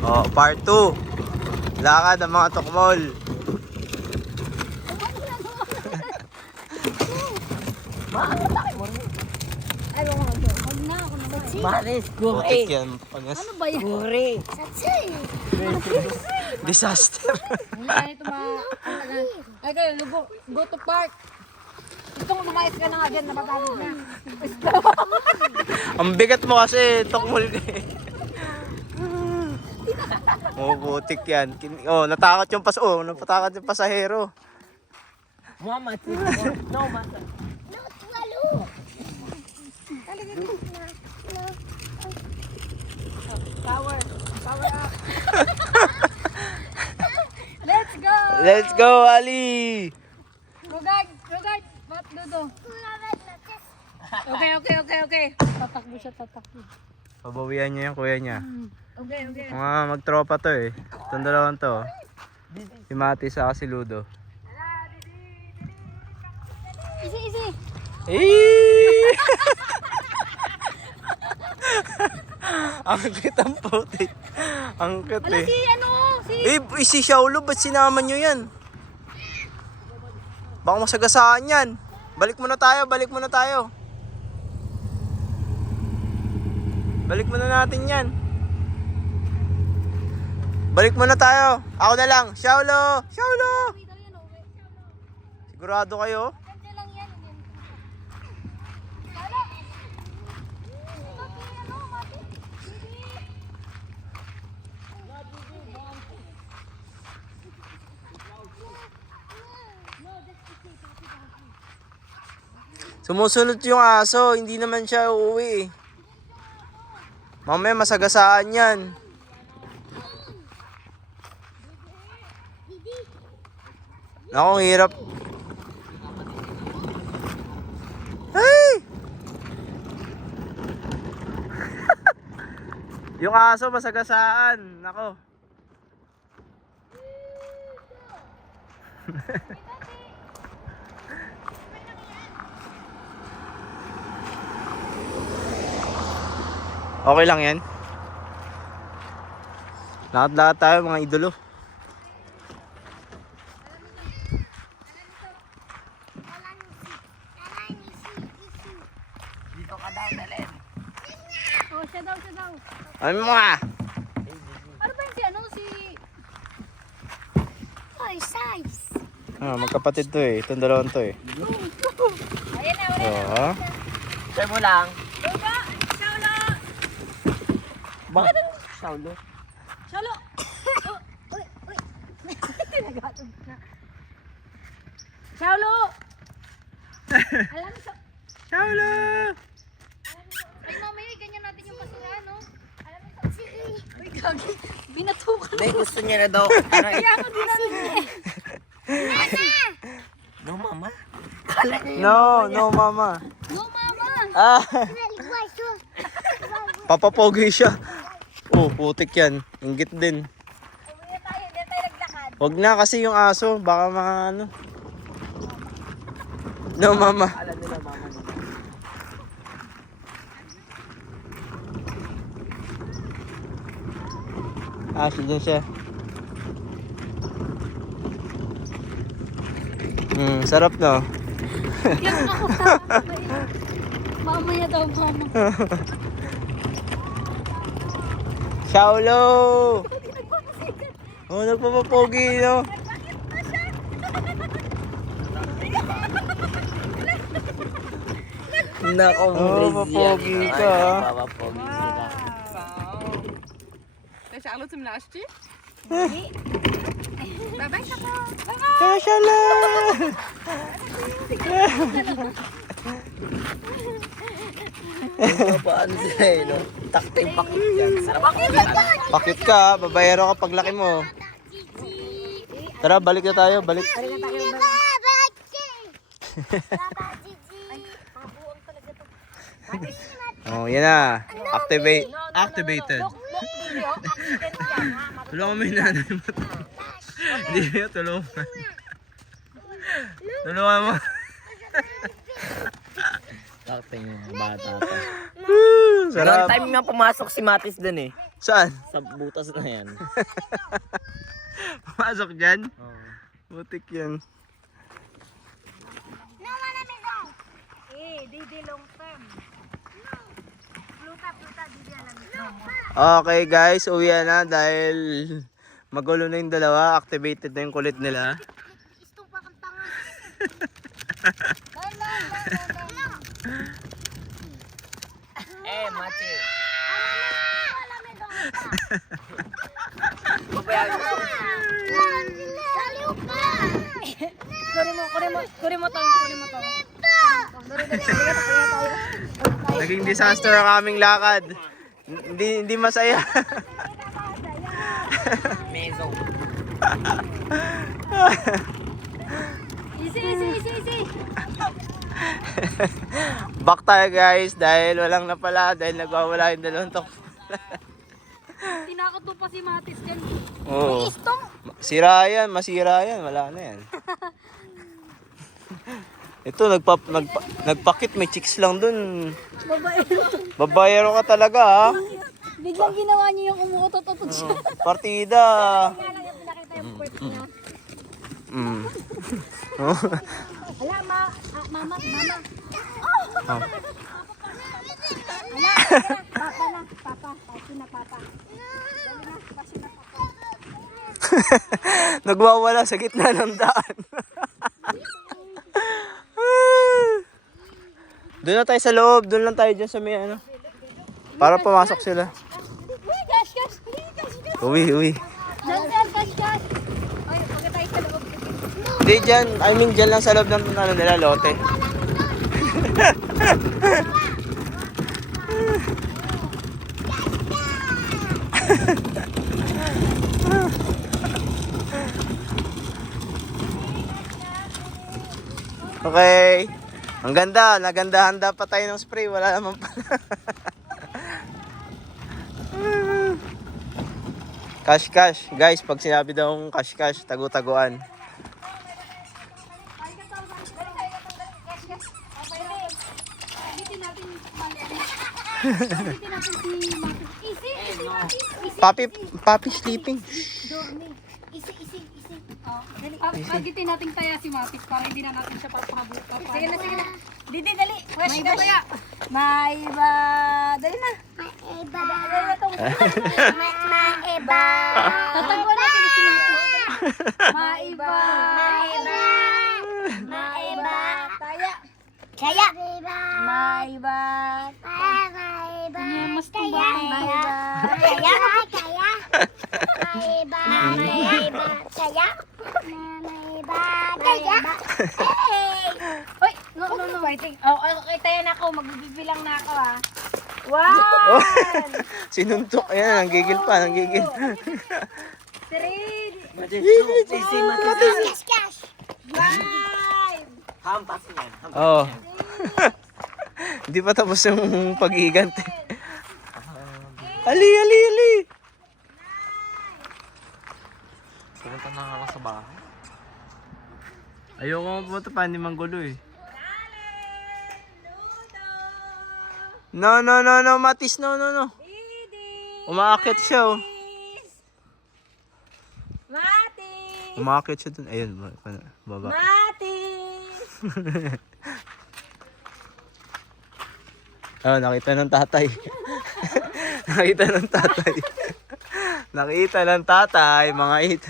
Oh, part 2. Lakad ang mga tukmol. Maris, Putik guri. yan. Ano ba yan? Guri. Disaster. Ay, kayo, go to park. Itong lumayas ka na nga dyan, napapagod na. Ang bigat mo kasi, tukmol ka eh. Oh, putik yan. Oh, natakot yung napatakot yung pasahero. Muhammad, no, masa. Power up. Let's go! Let's go, Ali! Rugard, what do? Okay. Tatakbo siya. Pabawian niya yung kuya niya. Okay. Mga magtropa to eh. Itong dalawang to. Si Mati sa si Ludo. Easy. Eh! Ang cute ang putik. Ang cute Wala eh. si Si Xiaolo, ba't sinama nyo yan? Baka masagasaan yan. Balik muna tayo. Balik muna natin yan. Balik muna tayo. Ako na lang. Xiaolo! Sigurado kayo? Sumusunod yung aso, hindi naman siya uuwi. Mamaya masagasaan yan. Naku, hirap. Hey! Yung aso masagasaan. Nako. Okay lang yan. Lahat tayo mga idolo. Dito ka daw, Belen. Oh, siya daw. Ano mo nga? Ano ba yung si Oy, size. Magkapatid to eh. Itong dalawang to eh. Ayan na, Oo. Try mo lang. Luga! Xiaolo! Bakit ang Xiaolo? Xiaolo! Uy! Tinagatog na. Xiaolo! Alam mo Xiaolo! Ay, mamaya, ganyan natin yung basura, no? Alam mo sige. Uy, gagi. Binatukan May gusto niya na daw. Kaya ako din natin eh. No, mama. No, mama. No, mama! Ah! Papapogi siya. Oh, putik yan. Inggit din. Hindi tayo naglakad. Wag na kasi yung aso. Baka mga ano. No, mama. Alam nila, mama. Dyan siya. Sarap no? Yan ako mamaya daw, mama. Xiaolo! Oh, nagpapapogi no? Nako, papogi ka. Papogi sila. Charlotte zum Laschti. Bye-bye, Sako. Xiaolo! Ito pa ano sila eh, no? Takting pakit yan. Sarap pakit. Bakit ka? Babayero ka paglaki mo. Tara, balik na tayo. Balik. Oh, yan na. Activated. Tulungan mo yung nanay mo. Hindi mo tulungan. Tulungan mo. Takting bata pa. Sarap. Noong time nga pumasok si Matis dun eh. Saan? Sa butas na yan. Pumasok dyan? Oo. Butik yan. Okay guys, uwi na dahil magulo na yung dalawa. Activated na yung kulit nila. Mati. Kuri mo to. Naging disaster ang aming lakad. Hindi masaya. Meso. Easy. Back tayo guys dahil walang napala dahil nagwawala yung dalawang tok. Tinakot mo pa si Matis dyan. Oo. Sira yan, masira yan, wala na yan. Ito nagpakit, may chicks lang dun. Babayero ka talaga ha. Biglang ginawa niyo yung umuutot-utot siya. Partida. Kaya lang yung pinakita yung puwet niya. Mm. Ala, mama. Oh. Ala, papa na. Pasi na papa. Dali na, pasi na papa. Nagwawala sa gitna ng daan. Doon na tayo sa loob, doon lang tayo dyan sa may ano. Para pumasok sila. Gosh. Uwi. Gosh. Ay, pagka tayo sa loob. Hindi dyan, I mean dyan lang sa loob ng ano nila, lote. Okay. Ang ganda, nagandahan dapat tayo ng spray, wala naman pala. Cash. Guys, pag sinabi daw ng cash, tagu-taguan. Papi sleeping. Easy. Pagitin natin kaya si Matis para hindi na natin siya papahabuka. Sige na. Didi, dali. May iba. May iba. Dali na. May iba. Tatagpuan natin si Matis. May iba. Kaya. May iba. Mas tuba. May iba. Uy, no. Fighting. Okay, tayo na ako. Magbibilang na ako ah. Wow! Sinuntok. Ayan, nanggigil pa. 3. Cash. 5. Hampas yan. Oo. Hindi pa tapos yung pag-iigante. Ali! Pumunta na nga lang sa bahay. Ayoko pumunta pa, hindi manggulo eh. No, Matis, no. Umaakit siya oh. Matis! Umaakit siya dun. Ayun, baba. Matis! Oh, nakita ng tatay. Nakita ng tatay, mga it.